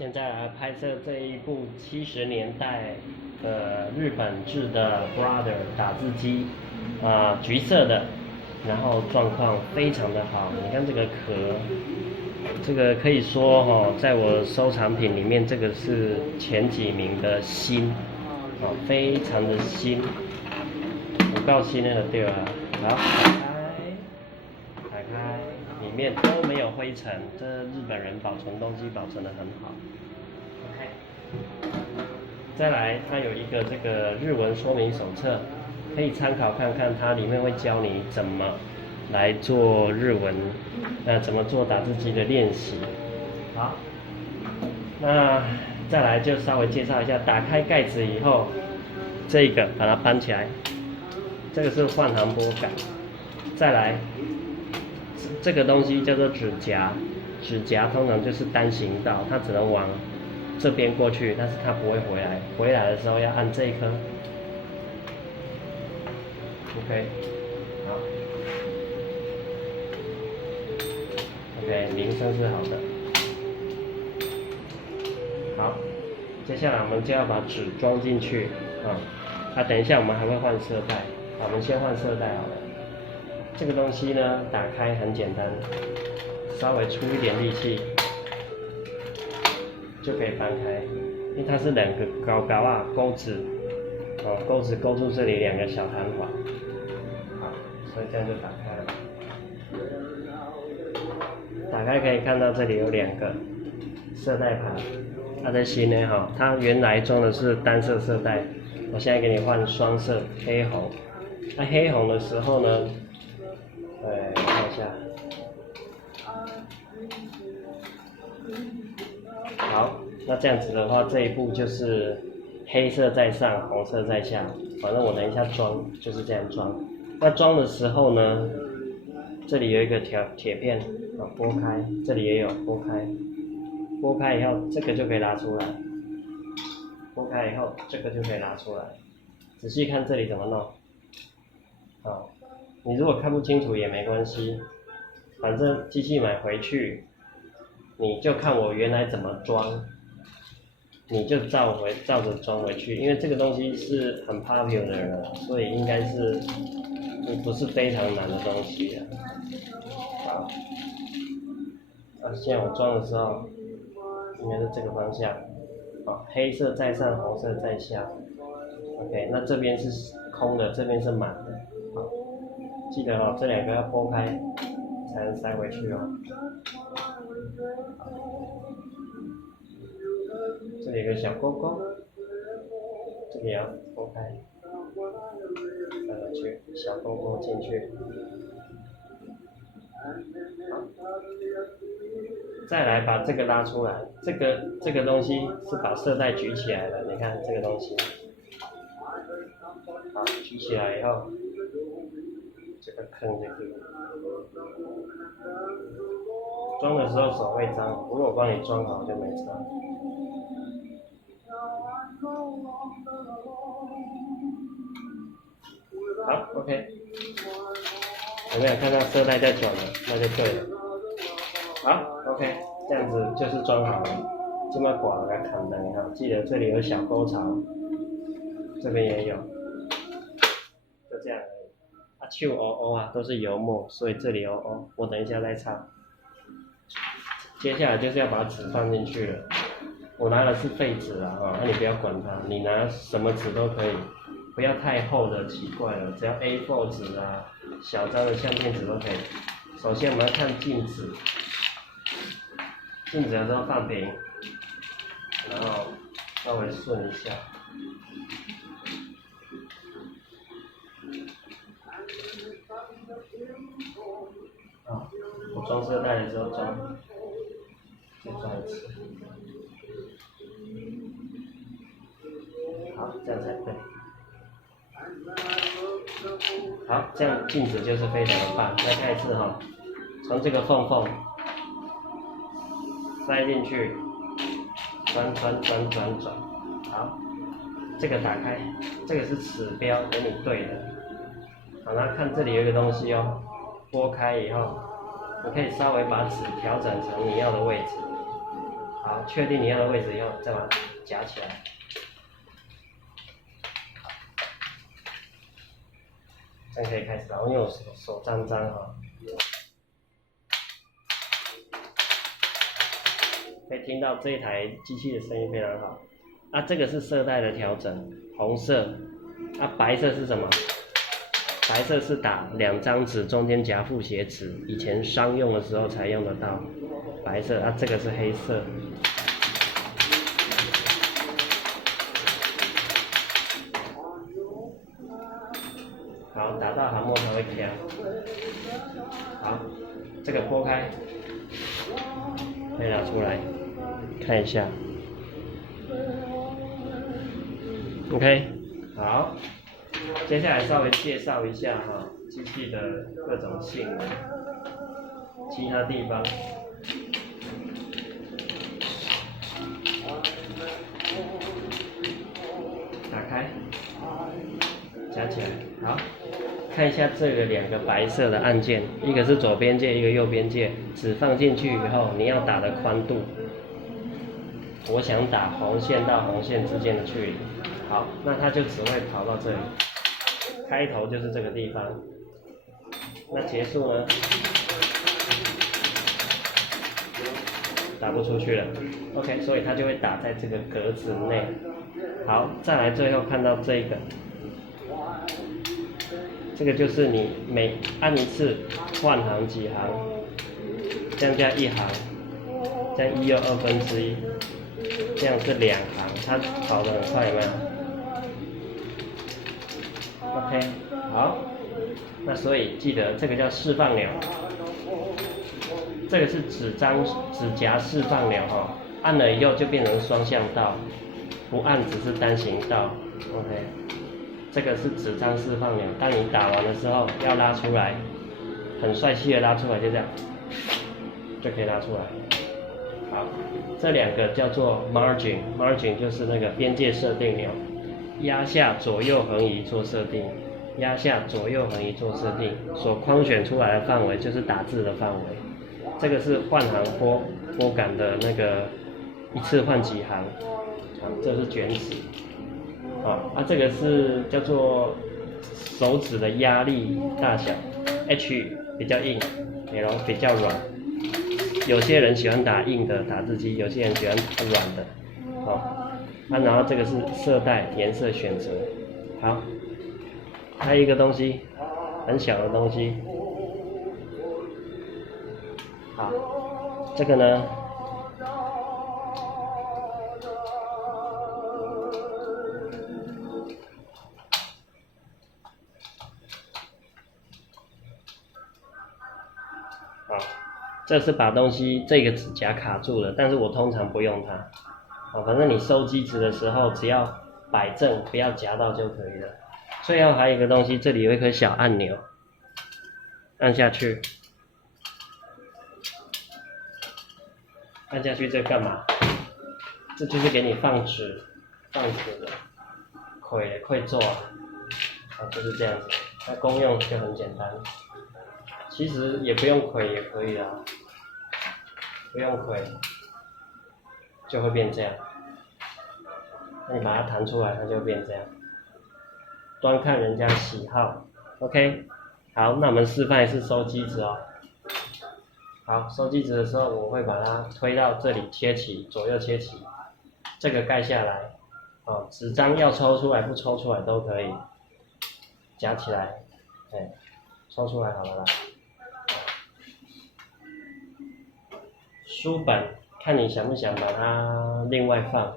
现在来拍摄这一部70年代的日本制的 Brother 打字机，橘色的，然后状况非常的好。你看这个壳，这个可以说在我收藏品里面，这个是前几名的新，非常的新，不够新的对了。好，打开，里面都没有灰尘，这日本人保存东西保存得很好。OK， 再来，它有一个这个日文说明手册，可以参考看看，它里面会教你怎么来做日文，怎么做打字机的练习。好，那再来就稍微介绍一下，打开盖子以后，这个把它搬起来，这个是换行拨杆。再来，这个东西叫做指夹，指夹通常就是单行道，它只能往这边过去，但是它不会回来。回来的时候要按这一颗。OK， 好。OK， 铃声是好的。好，接下来我们就要把纸装进去等一下我们还会换色带，我们先换色带好了。这个东西呢，打开很简单，稍微出一点力气就可以搬开，因为它是两个钩子，钩子勾住这里两个小弹簧，好，所以这样就打开了。打开可以看到这里有两个色带盘，它的新呢它原来装的是单色色带，我现在给你换双色黑红。那黑红的时候呢，看一下，好，那这样子的话，这一步就是黑色在上，红色在下。反正我等一下装就是这样装。那装的时候呢，这里有一个铁片，拨开，这里也有拨开，拨开以后这个就可以拉出来，拨开以后这个就可以拉出来。仔细看这里怎么弄。你如果看不清楚也没关系，反正机器买回去，你就看我原来怎么装，你就照着装回去，因为这个东西是很 popular 的，所以应该是不是非常难的东西啊。好，现在我装的时候，应该是这个方向，黑色在上，红色在下。OK， 那这边是空的，这边是满的。记得这两个要拨开才能塞回去哦。这里有个小勾勾，这里要拨开，塞回去，小勾勾进去。好，再来把这个拉出来，这个东西是把色带举起来的，你看这个东西，好，举起来以后。这个坑就可以，装的时候手会脏，如果我帮你装好就没差。好 ，OK， 有没有看到色带在转了？那就对了。好 ，OK， 这样子就是装好了。这么刮来砍的，你看，记得这里有小沟槽，这边也有，就这样而已。手都是油墨，所以这里我等一下再擦。接下来就是要把纸放进去了。我拿的是废纸那你不要管它，你拿什么纸都可以，不要太厚的奇怪了，只要 A4 纸小张的相片纸都可以。首先我们要看镜子，镜子的时候放平，然后稍微顺一下。我装色带的时候装，再装一次。好，这样才对。好，这样镜子就是非常的棒。再看一次从这个缝塞进去，转。好，这个打开，这个是尺标给你对的。好，那看这里有一个东西拨开以后，你可以稍微把纸调整成你要的位置。好，确定你要的位置以后，再把它夹起来。这样可以开始了，因为我手脏脏哈。可以听到这一台机器的声音非常好。啊，这个是色带的调整，红色。啊，白色是什么？白色是打2张纸，中间夹复写纸，以前商用的时候才用得到。白色啊，这个是黑色。好，打到航沫才会开。好，这个拨开，可以拿出来看一下。OK， 好，接下来稍微介绍一下哈机器的各种性能，其他地方。打开，夹起来，好，看一下这个2个白色的按键，一个是左边键，一个右边键，纸放进去以后，你要打的宽度，我想打红线到红线之间的距离，好，那它就只会跑到这里，开头就是这个地方，那结束呢？打不出去了 ，OK， 所以它就会打在这个格子内。好，再来最后看到这个，这个就是你每按一次换行几行，这样加1行，这样1又1/2，这样是2行，它跑得很快，有没有 ？OK， 好，那所以记得这个叫释放钮，这个是指夹释放钮哈，按了以后就变成双向道。不按只是单行道 ，OK， 这个是纸张释放钮。当你打完的时候要拉出来，很帅气的拉出来，就这样，就可以拉出来。好，这2个叫做 margin 就是那个边界设定钮，压下左右横移做设定，压下左右横移做设定，所框选出来的范围就是打字的范围。这个是换行拨杆的那个一次换几行。好，这是卷尺，这个是叫做手指的压力大小 ，H 比较硬 ，L 比较软。有些人喜欢打硬的打字机，有些人喜欢打软的，然后这个是色带颜色选择。好，还有一个东西，很小的东西，好，这个呢。这是把东西这个指甲卡住了，但是我通常不用它，反正你收机子的时候只要摆正，不要夹到就可以了。最后还有一个东西，这里有一颗小按钮，按下去，这干嘛？这就是给你放纸的，会做就是这样子。它功用就很简单，其实也不用魁也可以啦。不用魁，就会变这样。那你把它弹出来，它就会变这样。端看人家喜好 ，OK。好，那我们示范一次收机子哦。好，收机子的时候，我会把它推到这里切齐，左右切齐，这个盖下来。纸张要抽出来不抽出来都可以，夹起来，抽出来好了啦。书本看你想不想把它另外放，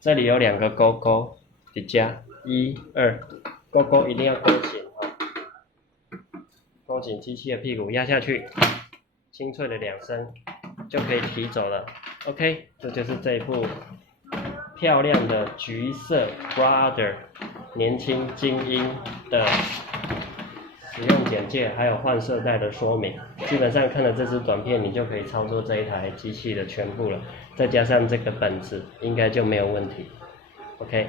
这里有2个勾勾，叠加1、2，勾勾一定要勾紧勾紧机器的屁股，压下去，清脆的2声就可以提走了。OK， 这就是这一部漂亮的橘色 Brother 年轻精英的使用简介，还有换色带的说明。基本上看了这支短片，你就可以操作这一台机器的全部了，再加上这个本子，应该就没有问题。OK。